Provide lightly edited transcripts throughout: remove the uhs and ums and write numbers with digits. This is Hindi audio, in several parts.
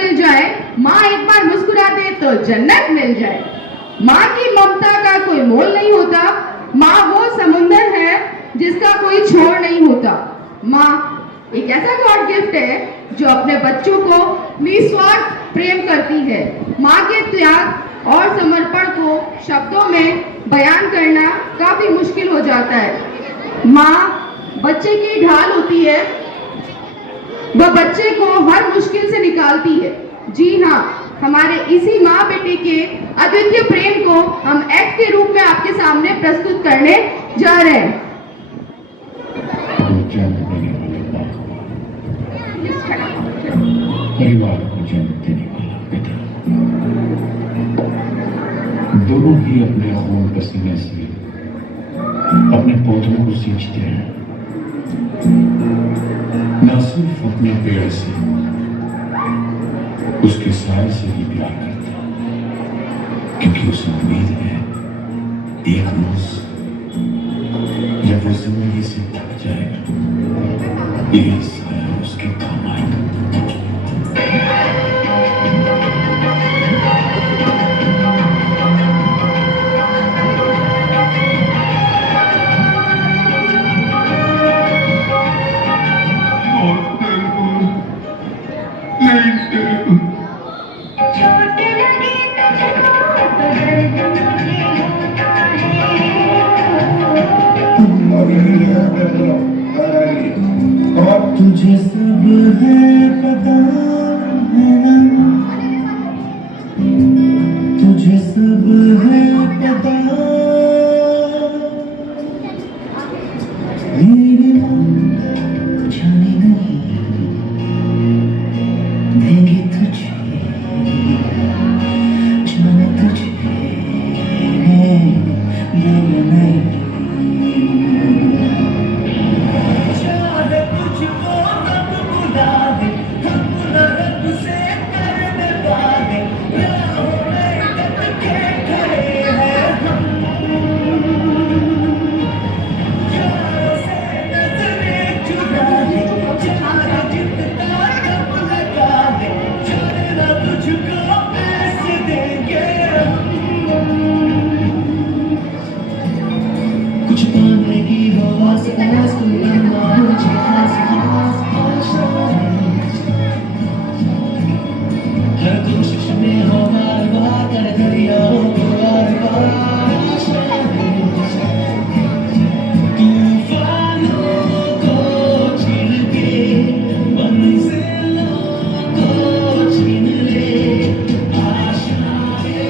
मिल जाए, माँ एक बार मुस्कुरा दे तो जन्नत मिल जाए। माँ की ममता का कोई मोल नहीं होता, माँ वो समुंदर है जिसका कोई छोर नहीं होता। माँ एक ऐसा गॉड गिफ्ट है जो अपने बच्चों को निस्वार्थ प्रेम करती है। माँ के त्याग और समर्पण को शब्दों में बयान करना काफी मुश्किल हो जाता है। माँ बच्चे की ढाल होती है, वह बच्चे को हर मुश्किल से निकालती है। जी हाँ, हमारे इसी माँ बेटे के अद्वितीय प्रेम को हम एक्ट के रूप में आपके सामने प्रस्तुत करने जा रहे हैं। परिवार को जन्म देने वाला पिता दोनों ही अपने खून पसीने से अपने पौधों को सींचते हैं, न सिर्फ अपने पेड़ से, उसके साय से ही प्यार करते हैं, क्योंकि उसे उम्मीद है एक रोज जब वो जिंदगी से थक जाएगा, यही साया उसके काम आएगा। तुझे सब है पता है ना, तुझे सब है पता, मेरे मन जाने नहीं देंगे तुझे, जाने तुझे देंगे नहीं। कुछ पाने की हो आस पास, कोई लम्हा मुझे खास खास आशा है, हर कोशिश में हो बार बार कर दरिया हो बार बार आशा है, तूफानों को छीन के मंजिलों को छीन ले, आशा है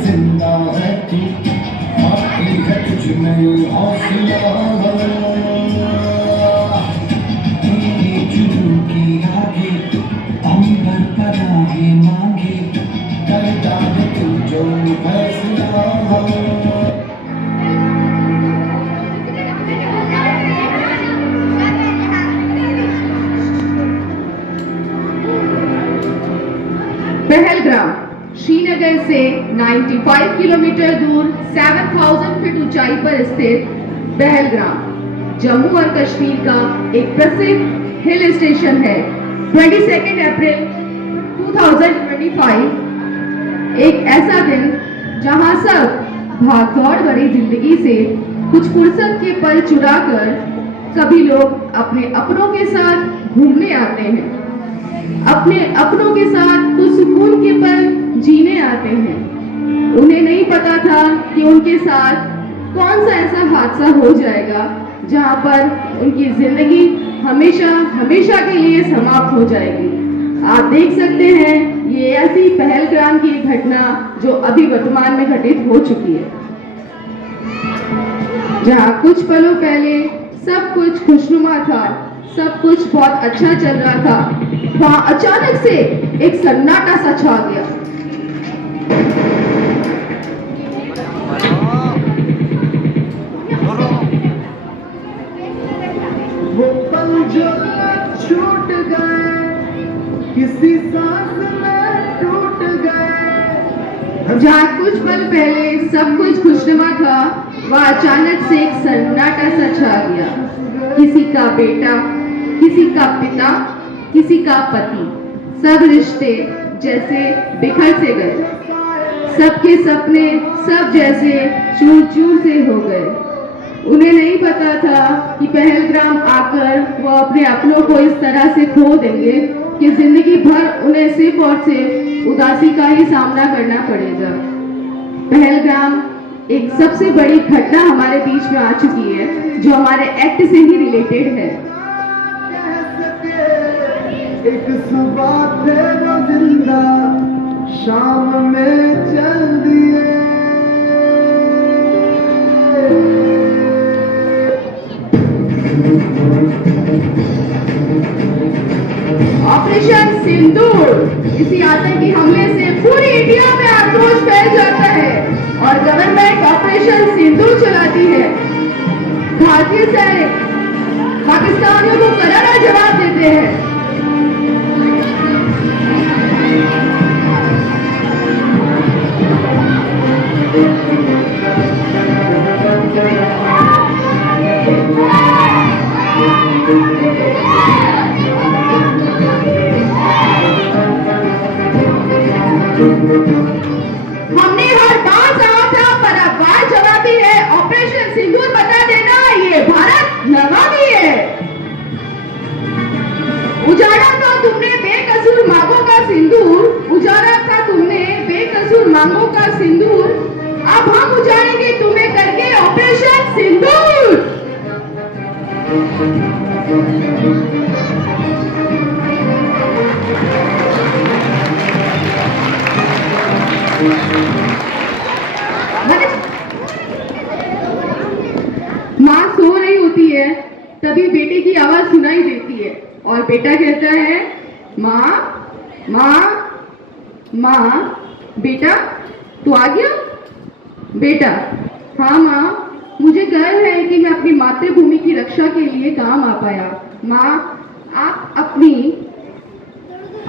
जिंदा है तू, बाकी है तुझ में हौसला, तेरे जुनून की आगे अंबर पर आगे मांगे, कर डाले तू जो फैसला। पहलगाम श्रीनगर से 95 किलोमीटर दूर 7000 फीट ऊंचाई पर स्थित पहलगाम जम्मू और कश्मीर का एक प्रसिद्ध हिल स्टेशन है। 22 अप्रैल 2025 एक ऐसा दिन जहां सब भागदौड़ भरी जिंदगी से कुछ फुर्सत के पल चुराकर सभी लोग अपने अपनों के साथ घूमने आते हैं, अपने अपनों के साथ कुछ सुकून के पल जीने आते हैं। उन्हें नहीं पता था कि उनके साथ कौन सा ऐसा हादसा हो जाएगा जहां पर उनकी जिंदगी हमेशा हमेशा के लिए समाप्त हो जाएगी। आप देख सकते हैं ये ऐसी पहलगाम की घटना जो अभी वर्तमान में घटित हो चुकी है, जहां कुछ पलों पहले सब कुछ खुशनुमा था, सब कुछ बहुत अच्छा चल रहा था, वहां अचानक से एक सन्नाटा सा छा गया। वो पल जो छूट गए, किसी सांस में टूट गए। जहाँ कुछ पल पहले सब कुछ खुशनुमा था, वह अचानक से एक सन्नाटा सा छा गया। किसी का बेटा, किसी का पिता, किसी का पति, सब रिश्ते जैसे बिखर से गए। सबके सपने सब जैसे चूर चूर से हो गए। उन्हें नहीं पता था कि पहलगाम आकर वो अपने अपनों को इस तरह से खो देंगे कि जिंदगी भर उन्हें सिर्फ और सिर्फ उदासी का ही सामना करना पड़ेगा। पहलगाम एक सबसे बड़ी घटना हमारे बीच में आ चुकी है, जो हमारे एक्ट से ही रिलेटेड है। एक सुबह थे वो जिंदा, शाम में चल दिए। ऑपरेशन सिंदूर, इसी आतंकी हमले से पूरी इंडिया में आक्रोश फैल जाता है और गवर्नमेंट ऑपरेशन सिंदूर चलाती है। भारतीय सैनिक पाकिस्तानियों को करारा जवाब देते हैं। हमने हर बार कहा था, पर अब बार जवाबी है। ऑपरेशन सिंदूर बता देना, ये भारत नवाबी है। उजाड़ा था तुमने बेकसूर मांगों का सिंदूर, उजाड़ा था तुमने बेकसूर मांगों का सिंदूर। अब हम उजाड़ेंगे तुम्हें करके ऑपरेशन सिंदूर। माँ सो रही होती है, तभी बेटे की आवाज सुनाई देती है और बेटा कहता है, माँ माँ माँ। बेटा तू आ गया? बेटा, हाँ माँ, मुझे गर्व है कि मैं अपनी मातृभूमि की रक्षा के लिए काम आ पाया। माँ, आप अपनी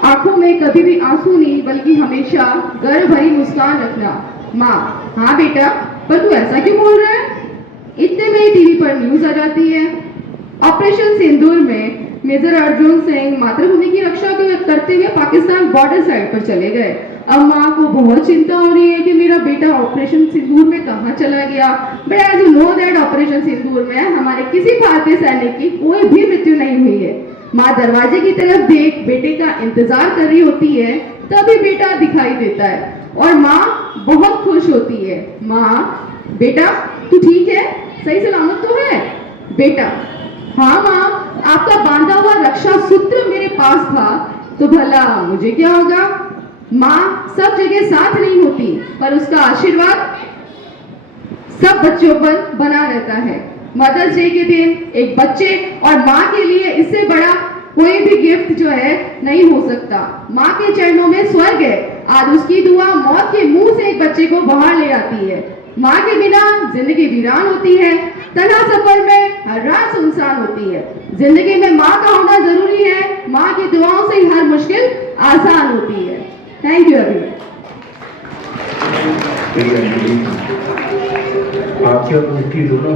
आंखों में कभी भी आंसू नहीं, बल्कि हमेशा गर्व भरी मुस्कान रखना। माँ, हाँ बेटा, पर तू ऐसा क्यों बोल रहा है? इतने में ही टीवी पर न्यूज आ जाती है। ऑपरेशन सिंदूर में मेजर अर्जुन सिंह मातृभूमि की रक्षा करते हुए पाकिस्तान बॉर्डर साइड पर चले गए। अब माँ को बहुत चिंता हो रही है कि मेरा बेटा ऑपरेशन सिंदूर में कहाँ चला गया। But as you know that operation Sindoor में हमारे किसी भारतीय सैनिक की कोई भी मृत्यु नहीं हुई है। माँ दरवाजे की तरफ देख बेटे का इंतजार कर रही होती है, तभी बेटा दिखाई देता है और माँ बहुत खुश होती है। माँ, बेटा तू ठीक है? सही सलामत तो है? बेटा, हाँ माँ, आपका बांधा हुआ रक्षा सूत्र मेरे पास था, तो भला मुझे क्या होगा? माँ सब जगह साथ नहीं होती, पर उसका आशीर्वाद सब बच्चों पर बना रहता है। मदर्स डे के दिन एक बच्चे और माँ के लिए इससे बड़ा कोई भी गिफ्ट जो है नहीं हो सकता। माँ के चरणों में स्वर्ग है। आज उसकी दुआ मौत के मुंह से एक बच्चे को बाहर ले आती है। माँ के बिना जिंदगी वीरान होती है। तन्हा सफर में हर रात सुनसान होती है। जिंदगी में माँ का होना जरूरी है। माँ की दुआओं से हर मुश्किल आसान होती है। Thank you everyone. आपकी और उनकी दोनों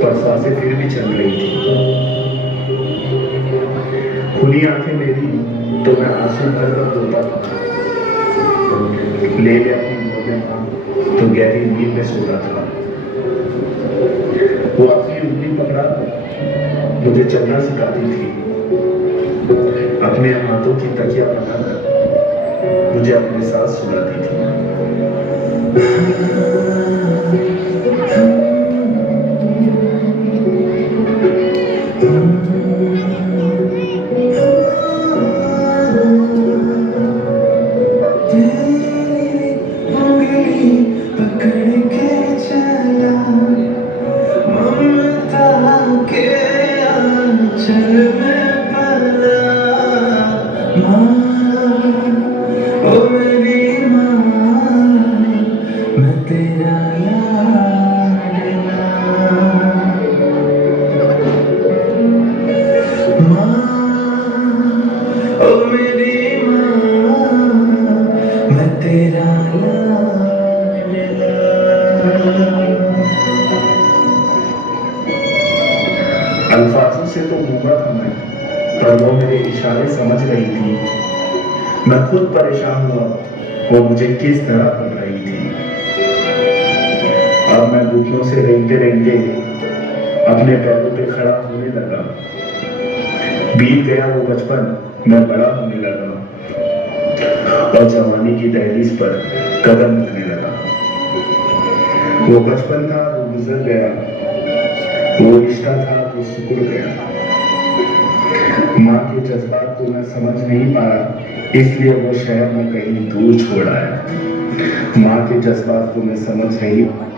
पर सांसें फिर भी चल रही थी। खुली आंखें मेरी तो मैं आंसू भर कर रोता था। ले लिया अपनी मोटे तो गहरी नींद में सो रहा था। वो अपनी उंगली पकड़ा मुझे चलना सिखाती थी। अपने हाथों की तकिया बनाकर मुझे अपने साथ सुलाती थी। मैं तेरा अल्फाजों से तो गूंगा था मैं, पर वो मेरे इशारे समझ रही थी। मैं खुद परेशान हुआ, वो मुझे किस तरह पढ़ रही थी। अब मैं घुटनों से रेंगते रेंगते अपने पैरों पे खड़ा होने लगा। बीत गया वो बचपन, मैं बड़ा होने लगा और जवानी की दहलीज पर कदम रखने लगा। वो बचपन था वो गुजर गया, वो रिश्ता था वो सिकुड़ गया। माँ के जज्बात को मैं समझ नहीं पाया, इसलिए वो शहर में कहीं दूर छोड़ आया। माँ के जज्बात को मैं समझ नहीं पाया।